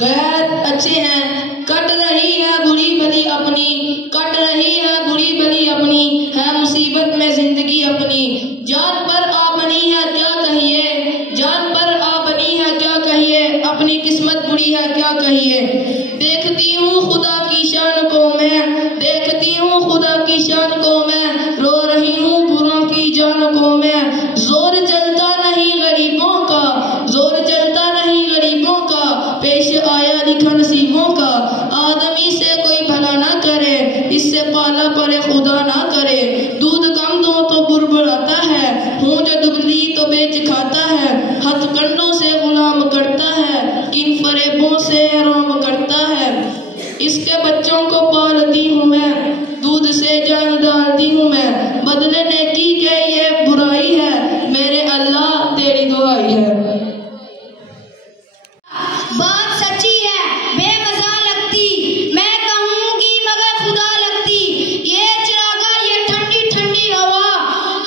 खैर अच्छे हैं। कट रही है बुरी भली अपनी, कट रही है बुरी भली अपनी, है मुसीबत में जिंदगी अपनी। जान पर आ बनी है क्या कहिए, जान पर आ बनी है क्या कहिए, अपनी किस्मत बुरी है क्या कहिए। देखती हूँ खुदा की शान को मैं, देखती हूँ खुदा की शान को मैं, रो रही हूँ बुरों की जान को मैं। जोर चलता नहीं गरीबों का, जोर चलता नहीं गरीबों का, पेश आया लिखा नसीबों का। आदमी से कोई भला ना करे, इससे पाला पड़े खुदा ना करे। दूध कम दो तो बुरबुराता है, हूँ जो दुबली तो बेच खाता है। हथकंडों से गुलाम करता है, किन फरेबों से रोम करता है। इसके बच्चों को पालती हूँ मैं, दूध से जान डालती हूँ मैं। बदले नेकी के ये बुराई है, मेरे अल्लाह तेरी दुआई है। बात सच्ची है बेमज़ा लगती, मैं कहूँगी मगर खुदा लगती। ये चिरागा ये ठंडी ठंडी हवा,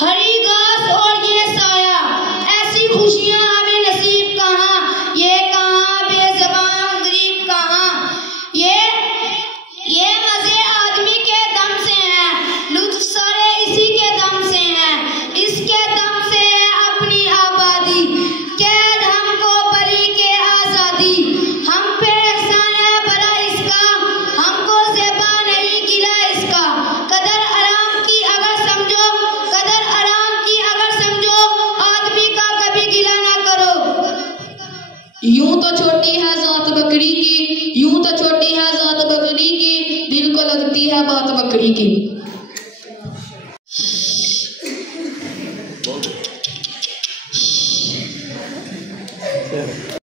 हरी घास और ये साया, ऐसी खुशियाँ हमें नसीब कहाँ, ये कहाँ बेज़बान गरीब कहाँ। ये मज़े आदमी के दम से हैं, लुत्फ़ सारे इसी के दम से हैं, इसके दम से है अपनी आबादी। कैद हमको बरी के आज़ादी, हम पे एहसान है बड़ा इसका, हमको ज़ेबा नहीं गिला इसका। कदर आराम की अगर समझो, कदर आराम की अगर समझो, आदमी का कभी गिला ना करो। यूं तो छोटी है जात बकरी की, यूं तो छोटी है जात बकरी की, दिल को लगती है बात बकरी की।